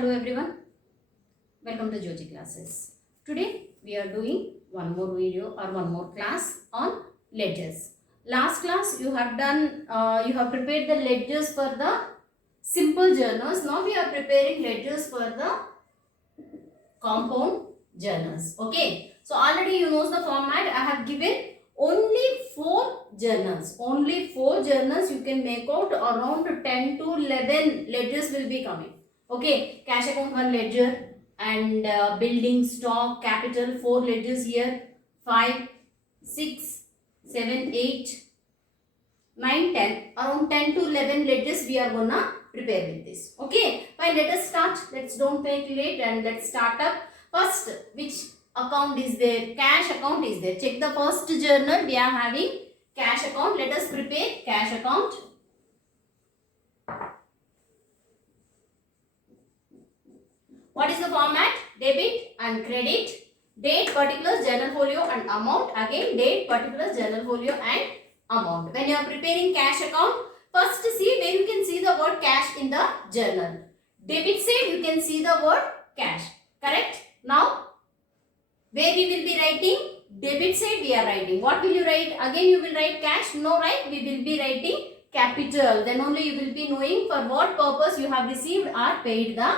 Hello everyone, welcome to Jyothi classes. Today we are doing one more video or one more class on ledgers. Last class you have prepared the ledgers for the simple journals. Now we are preparing ledgers for the compound journals. Okay, so already you know the format. I have given only 4 journals. Only 4 journals you can make out. Around 10 to 11 ledgers will be coming. Okay, cash account 1 ledger and building, stock, capital 4 ledgers here. 5, 6, 7, 8, 9, 10. Around 10 to 11 ledgers we are gonna prepare with this. Okay, fine, let us start. Let's don't make late and let's start up. First, which account is there? Cash account is there. Check the first journal. We are having cash account. Let us prepare cash account. What is the format? Debit and credit. Date, particulars, journal folio and amount. Again, date, particulars, journal folio and amount. When you are preparing cash account, first see where you can see the word cash in the journal. Debit side you can see the word cash. Correct? Now, where we will be writing? Debit side we are writing. What will you write? Again you will write cash? No, right? We will be writing capital. Then only you will be knowing for what purpose you have received or paid the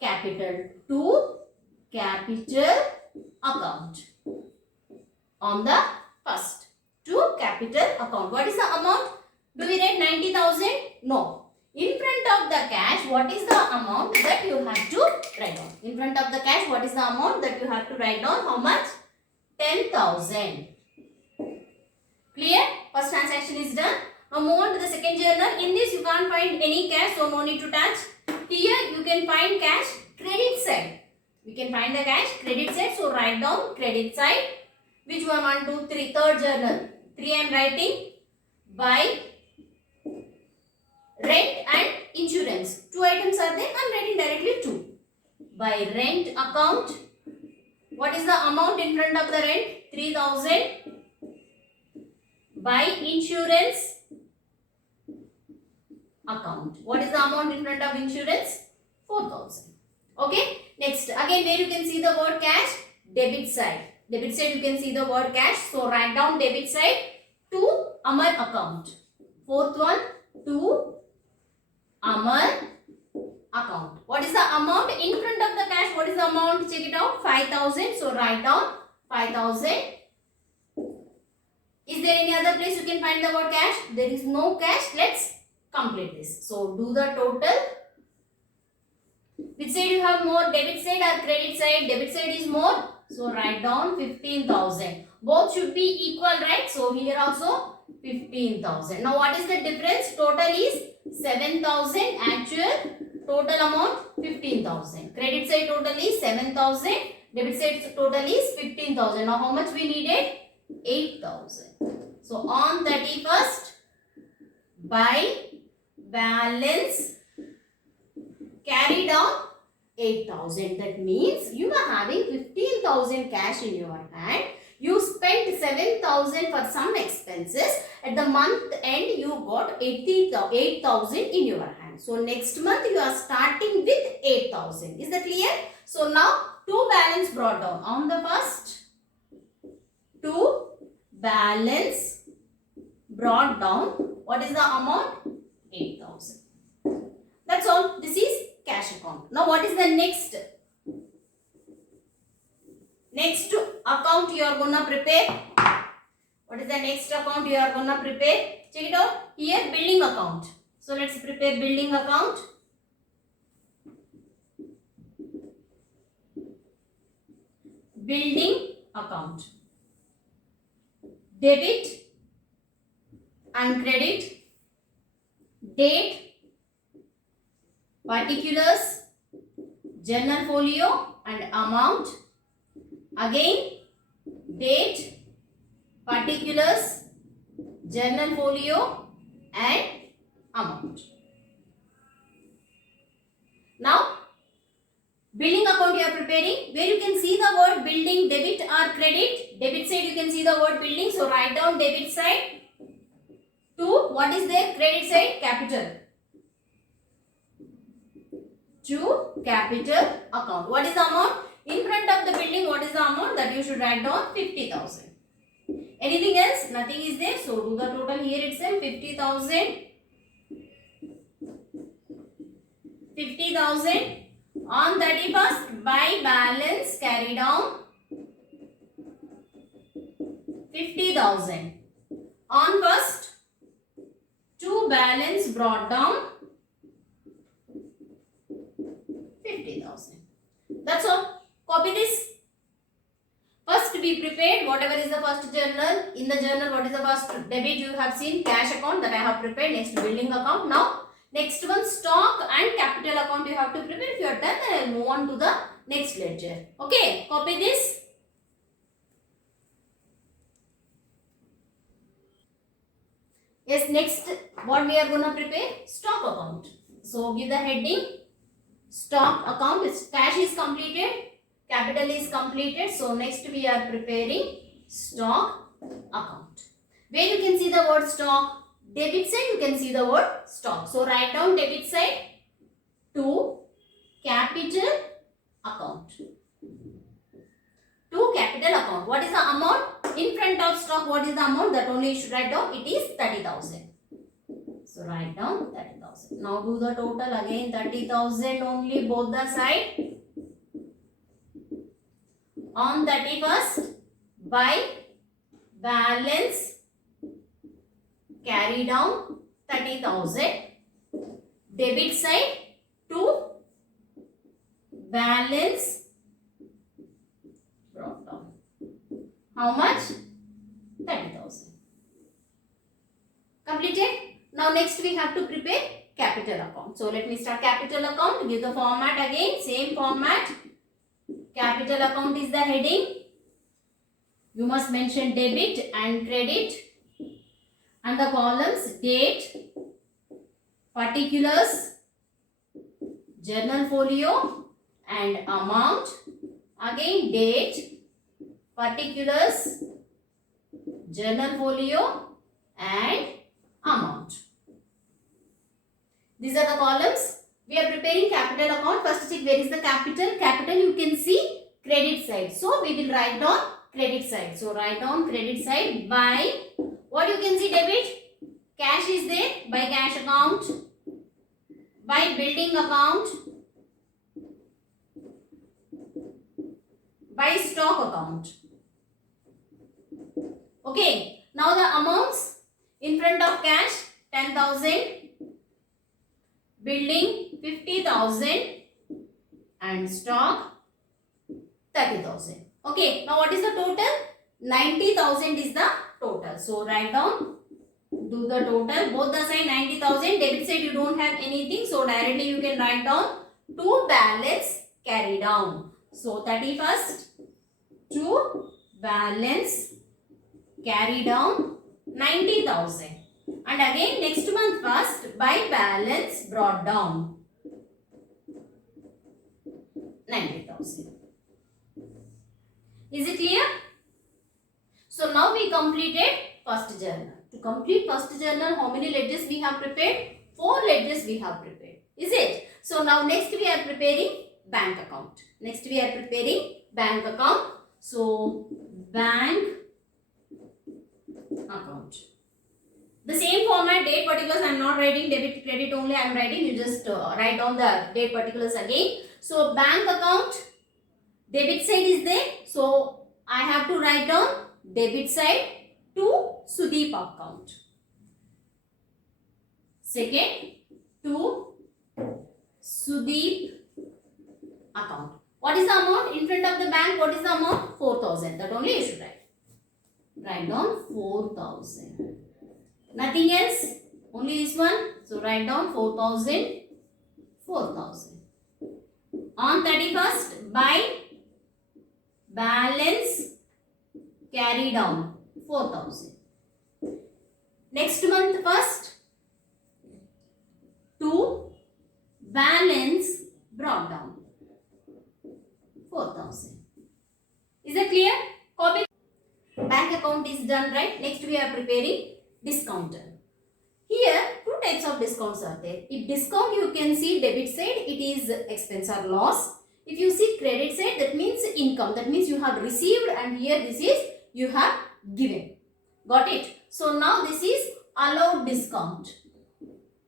capital. To capital account. On the first. To capital account. What is the amount? Do we write 90,000? No. In front of the cash, what is the amount that you have to write down? In front of the cash, what is the amount that you have to write down? How much? 10,000. Clear? First transaction is done. Now move on to the second journal. In this you can't find any cash, so no need to touch. Here you can find cash credit side. We can find the cash credit side, so write down credit side. Which one? 1, 2, 3. Third journal. 3 I am writing by rent and insurance. 2 items are there. I am writing directly 2. By rent account. What is the amount in front of the rent? 3,000. By insurance account. What is the amount in front of insurance? 4,000. Okay. Next. Again where you can see the word cash? Debit side. Debit side you can see the word cash. So write down debit side to Amar account. Fourth one to Amar account. What is the amount in front of the cash? What is the amount? Check it out. 5,000. So write down 5,000. Is there any other place you can find the word cash? There is no cash. Let's complete this. So do the total. Which side you have more? Debit side or credit side? Debit side is more. So write down 15,000. Both should be equal, right? So here also 15,000. Now what is the difference? Total is 7,000. Actual total amount 15,000. Credit side total is 7,000. Debit side total is 15,000. Now how much we needed? 8,000. So on 31st, by balance carry down 8,000. That means you are having 15,000 cash in your hand. You spent 7,000 for some expenses. At the month end, you got 8,000 in your hand. So next month you are starting with 8,000. Is that clear? So now 2 balance brought down. On the first, 2 balance brought down. What is the amount? 8,000. That's all. This is cash account. Now what is the next? Next account you are gonna prepare. What is the next account you are gonna prepare? Check it out. Here building account. So let's prepare building account. Building account. Debit and credit. Date, particulars, journal folio and amount. Again, date, particulars, journal folio and amount. Now, building account you are preparing. Where you can see the word building, debit or credit. Debit side you can see the word building. So write down debit side. To what is there? Credit side, capital. to capital account. What is the amount? In front of the building, what is the amount that you should write down? 50,000. Anything else? Nothing is there. So do the total here itself. 50,000. 50,000 on 31st by balance carry down 50,000 on first to balance brought down 50,000. That's all. Copy this. First be prepared whatever is the first journal. In the journal, what is the first debit? You have seen cash account that I have prepared. Next building account. Now next one stock and capital account you have to prepare. If you are done, then I will move on to the next ledger. Okay, copy this. Yes, next what we are going to prepare? Stock account. So give the heading. Stock account is cash is completed. Capital is completed. So next we are preparing stock account. Where you can see the word stock? Debit side you can see the word stock. So write down debit side to capital account. To capital account. What is the amount? In front of stock, what is the amount? That only you should write down. It is 30,000. So write down 30,000. Now do the total again. 30,000 only both the side. On 31st by balance carry down 30,000. Debit side to balance brought down. How much? 30,000. Completed? Now next we have to prepare capital account. So let me start capital account. Give the format again. Same format. Capital account is the heading. You must mention debit and credit. And the columns date, particulars, journal folio and amount. Again date, particulars, journal folio and amount. These are the columns. We are preparing capital account. First check where is the capital. Capital you can see credit side. So we will write down credit side. So write down credit side by what you can see debit. Cash is there by cash account. By building account. By stock account. Okay. Now the amounts in front of cash 10,000. Building 50,000 and stock 30,000. Okay, now what is the total? 90,000 is the total. So write down, do the total. Both the side 90,000. Debit side you don't have anything. So directly you can write down to balance carry down. So 31st to balance carry down 90,000. And again next month first by balance brought down 90,000. Is it clear? So now we completed first journal. To complete first journal, how many ledgers we have prepared? 4 ledgers we have prepared. Is it? So now next we are preparing bank account. Next we are preparing bank account. So bank account. The same format, date particulars, I am not writing debit credit only, I am writing. You just write down the date particulars again. So bank account, debit side is there. So I have to write down debit side to Sudeep account. Second, to Sudeep account. What is the amount in front of the bank? What is the amount? 4,000. That only you should write. Write down 4,000. Nothing else. Only this one. So write down 4,000. 4,000. On 31st by balance carry down 4,000. Next month first to balance brought down 4,000. Is that clear? Copy. Bank account is done, right? Next we are preparing discounter. Here two types of discounts are there. If discount you can see debit side, it is expense or loss. If you see credit side, that means income. That means you have received, and here this is you have given. Got it? So now this is allowed discount.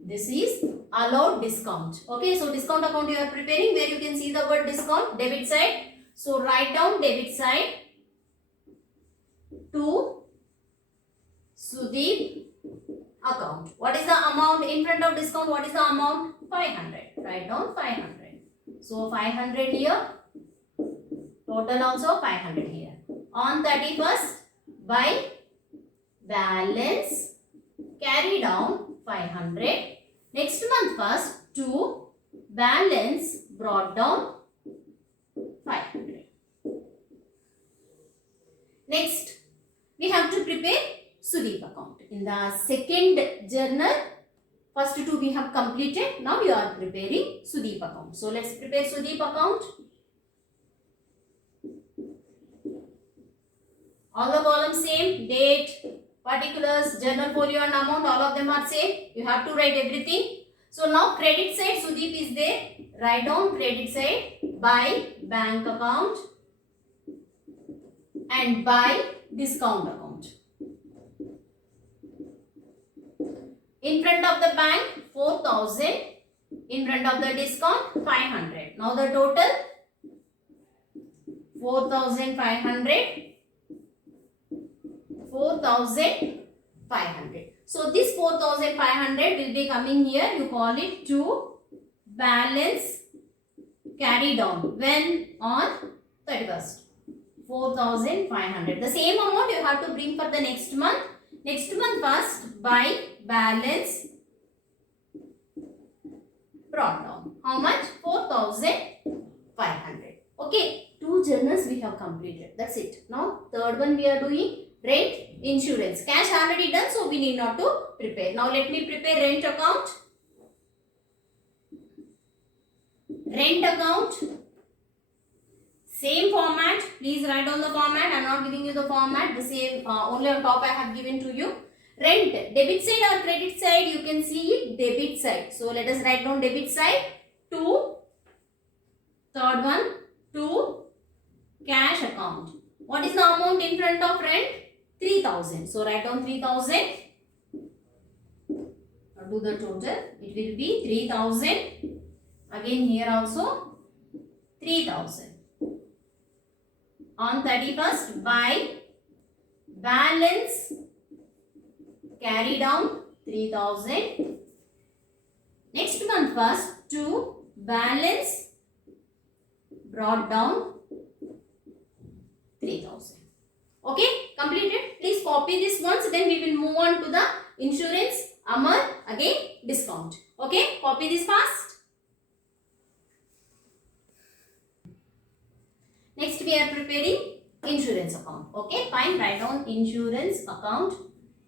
This is allowed discount. Okay, so discount account you are preparing where you can see the word discount, debit side. So write down debit side to Sudeep account. What is the amount in front of discount? What is the amount? 500. Write down 500. So 500 here. Total also 500 here. On 31st, by balance carry down 500. Next month first to balance brought down 500. Next, we have to prepare Sudeep account. In the second journal, first two we have completed. Now you are preparing Sudeep account. So let's prepare Sudeep account. All the columns same, date, particulars, journal folio and amount, all of them are same. You have to write everything. So now credit side Sudeep is there. Write down credit side by bank account and by discount account. In front of the bank 4,000. In front of the discount 500. Now the total 4,500. 4,500. So this 4,500 will be coming here. You call it to balance carry down. When? On 31st. 4,500. The same amount you have to bring for the next month. Next month first by balance brought down. How much? 4,500. Okay. Two journals we have completed. That's it. Now third one we are doing rent insurance. Cash already done, so we need not to prepare. Now let me prepare rent account. Rent account. Same format. Please write down the format. I am not giving you the format. The same, only on top I have given to you. Rent. Debit side or credit side, you can see it debit side. So let us write down debit side to third one to cash account. What is the amount in front of rent? 3,000. So write down 3,000. Do the total. It will be 3,000. Again here also 3,000. On 31st by balance carry down 3,000. Next month first to balance brought down 3,000. Okay, completed. Please copy this once, then we will move on to the insurance, Amar, again discount. Okay, copy this fast. Next we are preparing insurance account. Okay, fine. Write down insurance account.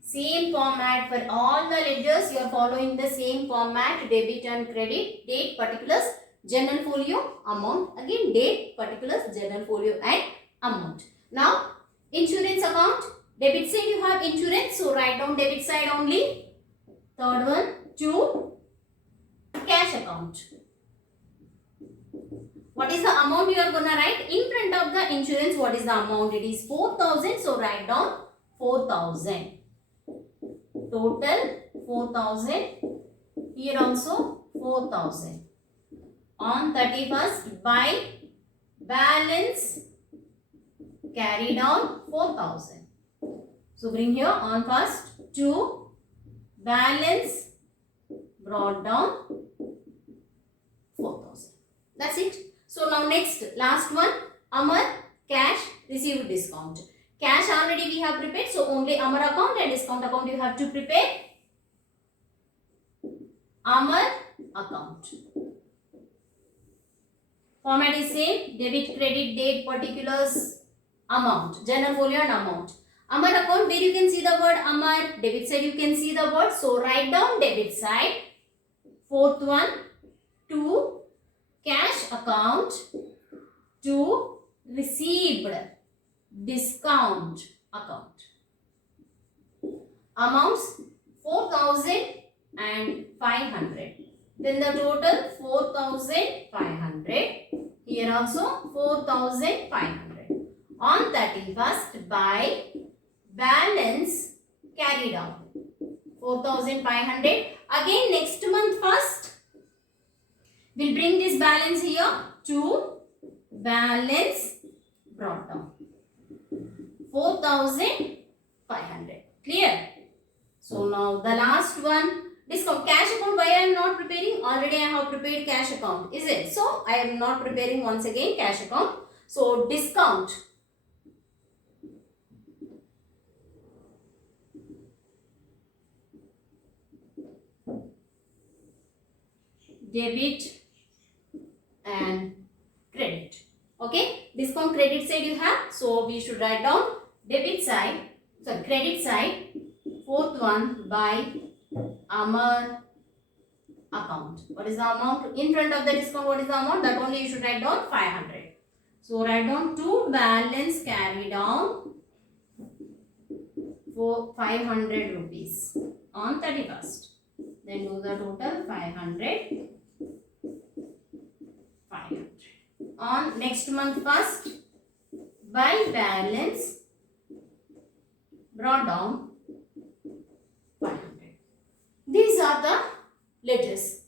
Same format for all the ledgers. You are following the same format. Debit and credit. Date, particulars, journal folio, amount. Again date, particulars, journal folio and amount. Now insurance account. Debit side you have insurance. So write down debit side only. Third one to cash account. What is the amount you are going to write? In front of the insurance, what is the amount? It is 4,000. So write down 4,000. Total 4,000. Here also 4,000. On 31st by balance carry down 4,000. So bring here on first to balance brought down 4,000. That's it. So now next last one, Amar cash received discount. Cash already we have prepared, so only Amar account and discount account you have to prepare. Amar account. Format is same, debit, credit, date, particulars, amount, journal folio and amount. Amar account, where you can see the word Amar, debit side you can see the word. So write down debit side. Fourth one to cash account to received discount account. Amounts 4,000 and 500. Then the total 4,500. Here also 4,500. On 31st, by balance carry down 4,500. Again next month first, we'll bring this balance here to balance brought down 4,500. Clear? So now the last one, discount cash account. Why I am not preparing? Already I have prepared cash account, is it? So I am not preparing once again cash account. So discount. Debit and credit. Okay, discount credit side you have. So we should write down debit side, sorry, credit side, fourth one by Amar account. What is the amount in front of the discount? What is the amount? That only you should write down 500. So write down to balance carry down for 500 rupees on 31st. Then do the total 500. On next month first, by balance brought down 500. These are the ledgers.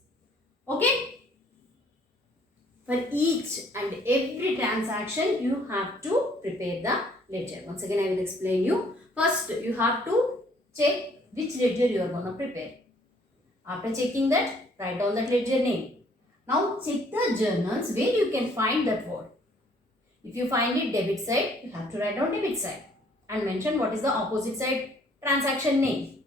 Okay. For each and every transaction, you have to prepare the ledger. Once again, I will explain you. First, you have to check which ledger you are going to prepare. After checking that, write down that ledger name. Now check the journals where you can find that word. If you find it debit side, you have to write down debit side and mention what is the opposite side transaction name.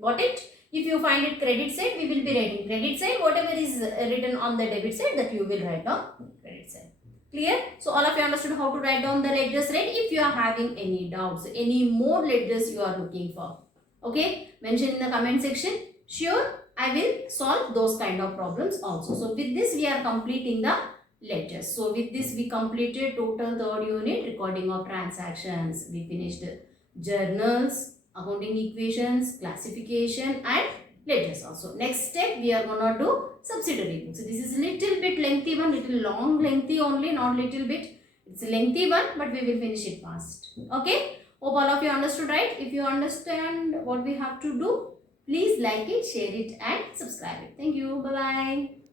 Got it? If you find it credit side, we will be writing credit side. Whatever is written on the debit side, that you will write down credit side. Clear? So all of you understood how to write down the ledgers, right? If you are having any doubts, any more ledgers you are looking for, okay, mention in the comment section. Sure, I will solve those kind of problems also. So with this we are completing the ledgers. So with this we completed total third unit, recording of transactions. We finished journals, accounting equations, classification and ledgers also. Next step we are gonna do subsidiary books. So this is little bit lengthy one, little long lengthy only, not little bit. It's a lengthy one, but we will finish it fast. Okay. Hope all of you understood, right? If you understand what we have to do, please like it, share it and subscribe it. Thank you. Bye-bye.